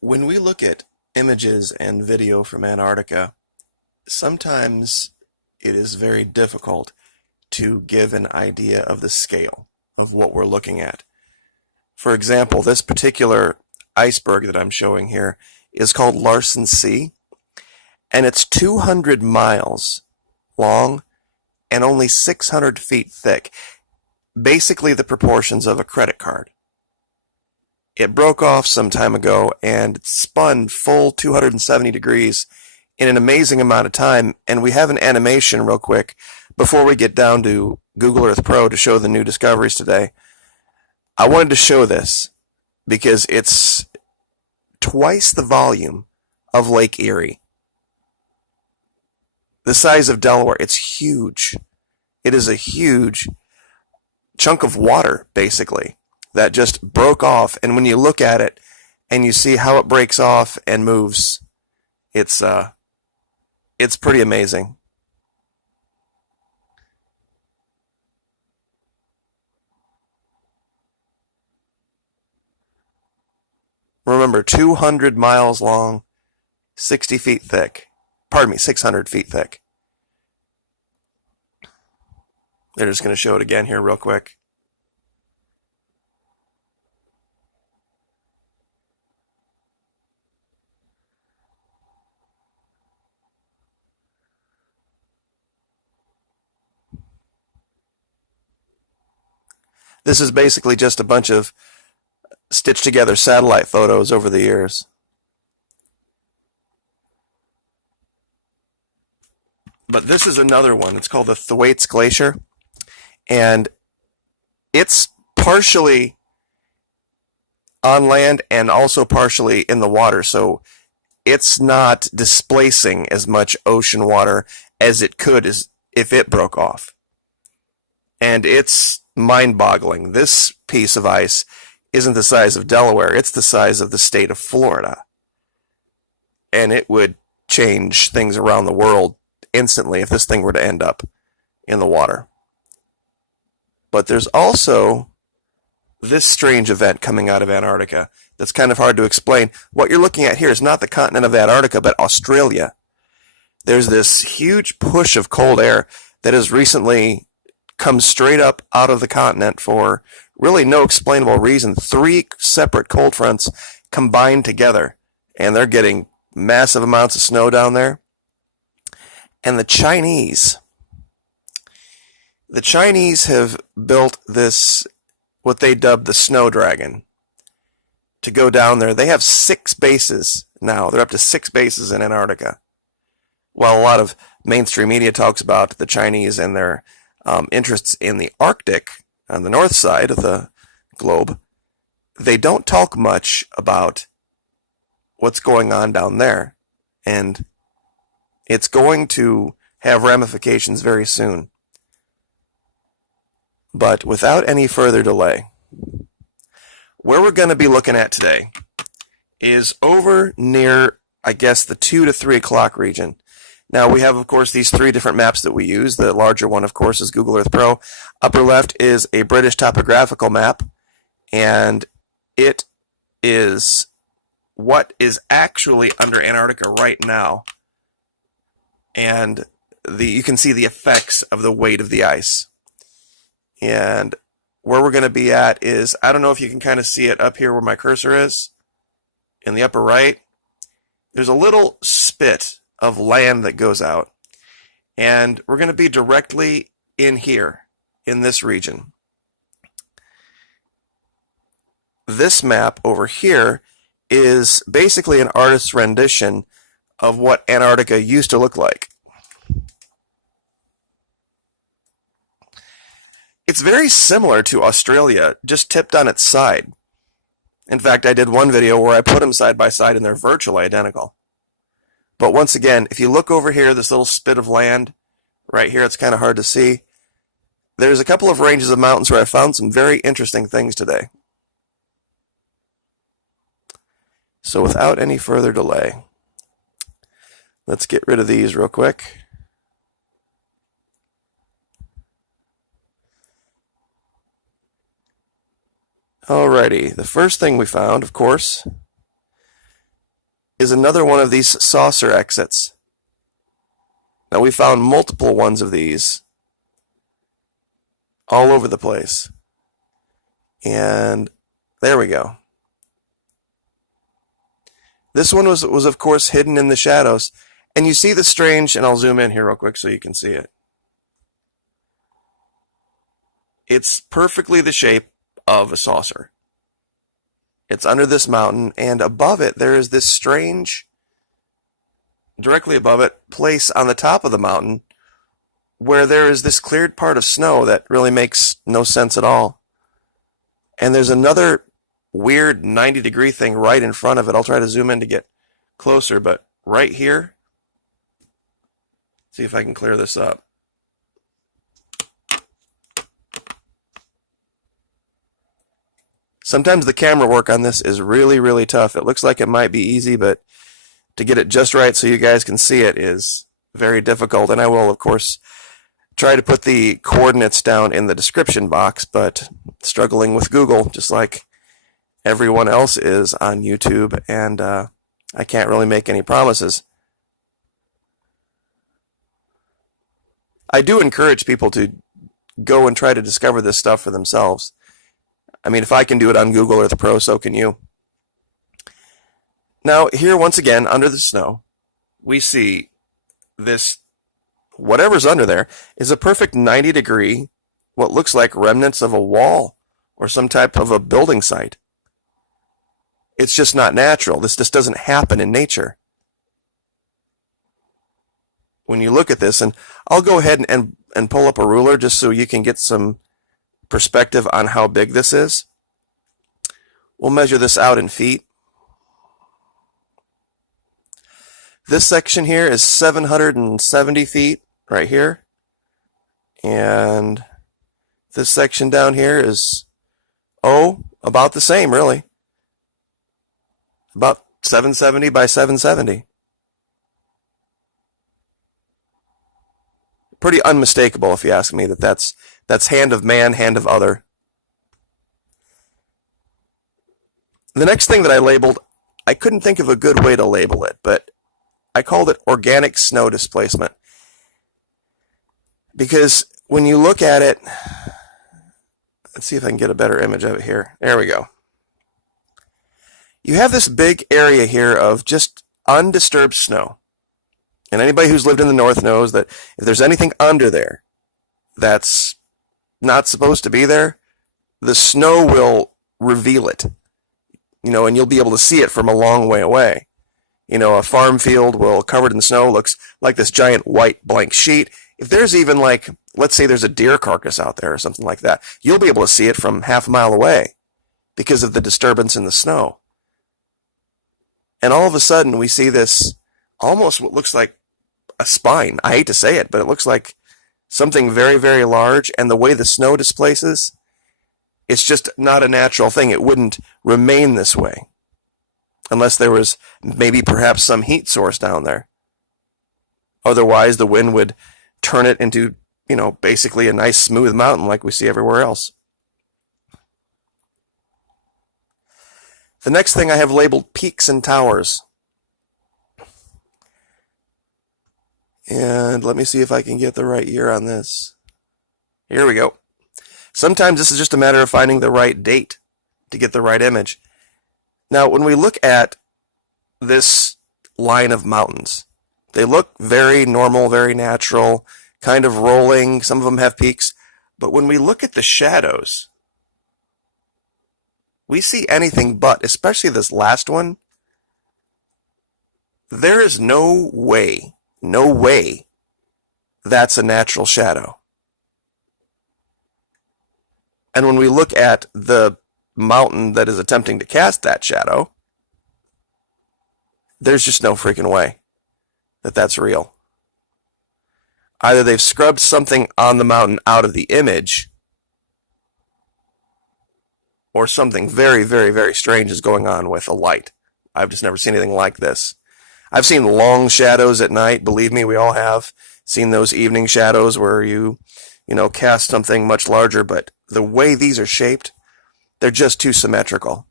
When we look at images and video from Antarctica, sometimes it is very difficult to give an idea of the scale of what we're looking at. For example, this particular iceberg that I'm showing here is called Larsen C, and it's 200 miles long and only 600 feet thick, basically the proportions of a credit card. It broke off some time ago and spun full 270 degrees in an amazing amount of time, and we have an animation real quick before we get down to Google Earth Pro to show the new discoveries today. I wanted to show this because it's twice the volume of Lake Erie. The size of Delaware. It's huge. It is a huge chunk of water, basically, that just broke off. And when you look at it and you see how it breaks off and moves, it's pretty amazing. Remember, 200 miles long, 60 feet thick. Pardon me, 600 feet thick. They're just going to show it again here real quick. This is basically just a bunch of stitched together satellite photos over the years. But this is another one. It's called the Thwaites Glacier, and it's partially on land and also partially in the water, so it's not displacing as much ocean water as it could if it broke off. And it's mind-boggling. This piece of ice isn't the size of Delaware, it's the size of the state of Florida. And it would change things around the world instantly if this thing were to end up in the water. But there's also this strange event coming out of Antarctica that's kind of hard to explain. What you're looking at here is not the continent of Antarctica, but Australia. There's this huge push of cold air that has recently come straight up out of the continent for really no explainable reason. 3 separate cold fronts combined together, and they're getting massive amounts of snow down there. And the Chinese have built this, what they dubbed the Snow Dragon, to go down there. They have 6 bases now. They're up to 6 bases in Antarctica. While a lot of mainstream media talks about the Chinese and their interests in the Arctic on the north side of the globe, they don't talk much about what's going on down there. And it's going to have ramifications very soon. But without any further delay, where we're going to be looking at today is over near, I guess, the 2 to 3 o'clock region. Now, we have, of course, these 3 different maps that we use. The larger one, of course, is Google Earth Pro. Upper left is a British topographical map, and it is what is actually under Antarctica right now. And you can see the effects of the weight of the ice. And where we're going to be at is, I don't know if you can kind of see it up here where my cursor is, in the upper right. There's a little spit of land that goes out. And we're going to be directly in here, in this region. This map over here is basically an artist's rendition of what Antarctica used to look like. It's very similar to Australia, just tipped on its side. In fact, I did one video where I put them side by side and they're virtually identical. But once again, if you look over here, this little spit of land, right here, it's kind of hard to see. There's a couple of ranges of mountains where I found some very interesting things today. So without any further delay, let's get rid of these real quick. Alrighty, the first thing we found, of course, is another one of these saucer exits. Now we found multiple ones of these all over the place. And there we go. This one was of course hidden in the shadows. And you see the strange, and I'll zoom in here real quick so you can see it. It's perfectly the shape of a saucer. It's under this mountain, and above it there is this strange, directly above it, place on the top of the mountain where there is this cleared part of snow that really makes no sense at all. And there's another weird 90-degree thing right in front of it. I'll try to zoom in to get closer, but right here, see if I can clear this up. Sometimes the camera work on this is really, really tough. It looks like it might be easy, but to get it just right so you guys can see it is very difficult. And I will, of course, try to put the coordinates down in the description box, but struggling with Google, just like everyone else is on YouTube, and I can't really make any promises. I do encourage people to go and try to discover this stuff for themselves. I mean, if I can do it on Google Earth Pro, so can you. Now, here once again, under the snow, we see this, whatever's under there, is a perfect 90-degree, what looks like remnants of a wall or some type of a building site. It's just not natural. This just doesn't happen in nature. When you look at this, and I'll go ahead and pull up a ruler just so you can get some perspective on how big this is. We'll measure this out in feet. This section here is 770 feet right here. And this section down here is, about the same, really. About 770 by 770. Pretty unmistakable, if you ask me, that's hand of man, hand of other. The next thing that I labeled, I couldn't think of a good way to label it, but I called it organic snow displacement. Because when you look at it, let's see if I can get a better image of it here. There we go. You have this big area here of just undisturbed snow. And anybody who's lived in the north knows that if there's anything under there that's not supposed to be there, the snow will reveal it. And you'll be able to see it from a long way away. A farm field covered in snow looks like this giant white blank sheet. If there's even let's say there's a deer carcass out there or something like that, you'll be able to see it from half a mile away because of the disturbance in the snow. And all of a sudden we see this almost what looks like a spine. I hate to say it, but it looks like something very, very large, and the way the snow displaces, it's just not a natural thing. It wouldn't remain this way unless there was maybe perhaps some heat source down there. Otherwise, the wind would turn it into, basically a nice smooth mountain like we see everywhere else. The next thing I have labeled peaks and towers. And let me see if I can get the right year on this. Here we go. Sometimes this is just a matter of finding the right date to get the right image. Now, when we look at this line of mountains, they look very normal, very natural, kind of rolling. Some of them have peaks. But when we look at the shadows, we see anything but, especially this last one. There is no way that's a natural shadow. And when we look at the mountain that is attempting to cast that shadow, there's just no freaking way that that's real. Either they've scrubbed something on the mountain out of the image, or something very, very, very strange is going on with a light. I've just never seen anything like this. I've seen long shadows at night. Believe me, we all have seen those evening shadows where you cast something much larger, but the way these are shaped, they're just too symmetrical.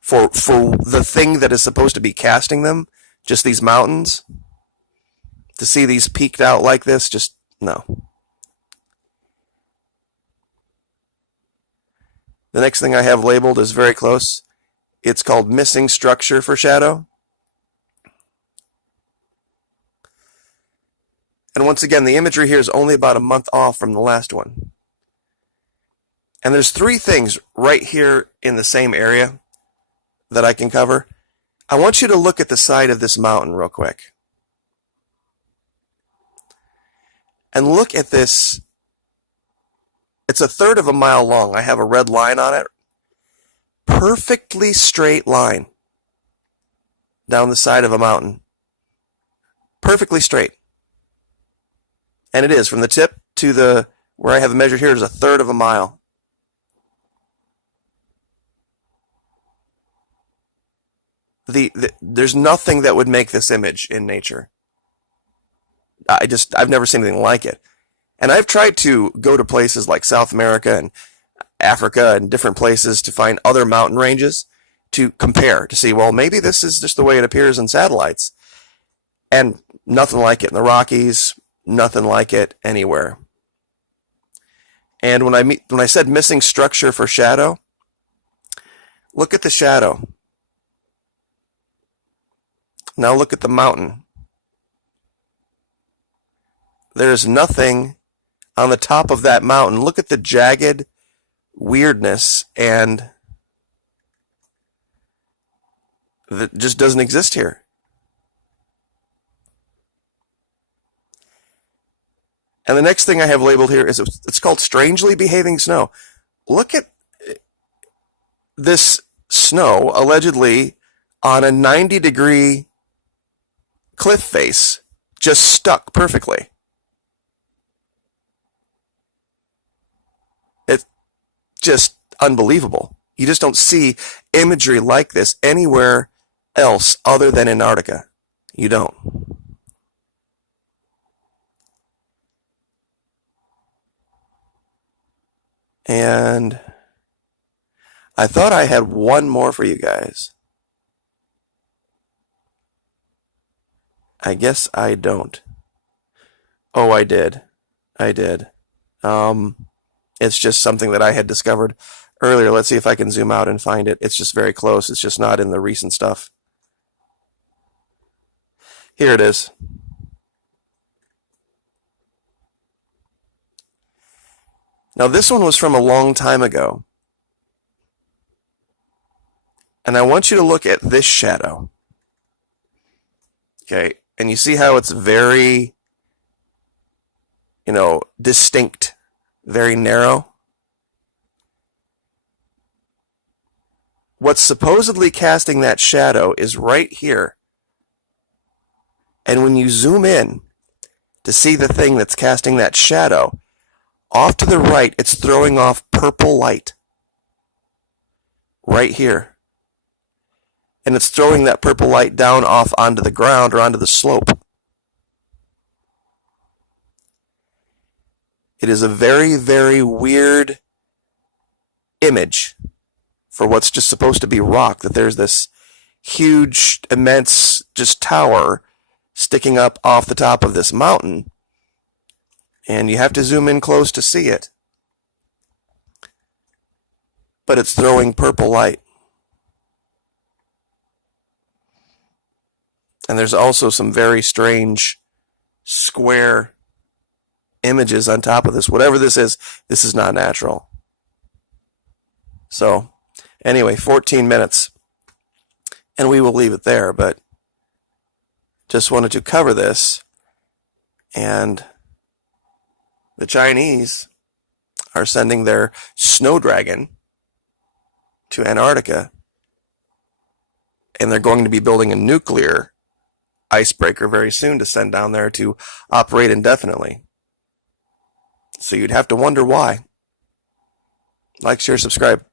for the thing that is supposed to be casting them, just these mountains, to see these peaked out like this, just no. The next thing I have labeled is very close. It's called missing structure for shadow. And once again, the imagery here is only about a month off from the last one. And there's three things right here in the same area that I can cover. I want you to look at the side of this mountain real quick. And look at this. It's 1/3 of a mile long. I have a red line on it. Perfectly straight line down the side of a mountain. Perfectly straight. And it is. From the tip to the where I have it measured here is 1/3 of a mile. There's nothing that would make this image in nature. I've never seen anything like it. And I've tried to go to places like South America and Africa and different places to find other mountain ranges to compare, to see, well, maybe this is just the way it appears in satellites. And nothing like it in the Rockies, nothing like it anywhere. And when I said missing structure for shadow, look at the shadow. Now look at the mountain. There's nothing on the top of that mountain. Look at the jagged weirdness, and that just doesn't exist here. And the next thing I have labeled here is it's called strangely behaving snow. Look at this snow allegedly on a 90-degree cliff face, just stuck perfectly. It's just unbelievable. You just don't see imagery like this anywhere else other than Antarctica. You don't. And I thought I had one more for you guys. I guess I don't. Oh, I did. It's just something that I had discovered earlier. Let's see if I can zoom out and find it. It's just very close. It's just not in the recent stuff. Here it is. Now, this one was from a long time ago. And I want you to look at this shadow. Okay, and you see how it's very, distinct, very narrow? What's supposedly casting that shadow is right here. And when you zoom in to see the thing that's casting that shadow, off to the right, it's throwing off purple light. Right here. And it's throwing that purple light down off onto the ground or onto the slope. It is a very, very weird image for what's just supposed to be rock, that there's this huge, immense, just tower sticking up off the top of this mountain. And you have to zoom in close to see it. But it's throwing purple light. And there's also some very strange square images on top of this. Whatever this is not natural. So, anyway, 14 minutes. And we will leave it there, but just wanted to cover this. And the Chinese are sending their snow dragon to Antarctica. And they're going to be building a nuclear icebreaker very soon to send down there to operate indefinitely. So you'd have to wonder why. Like, share, subscribe.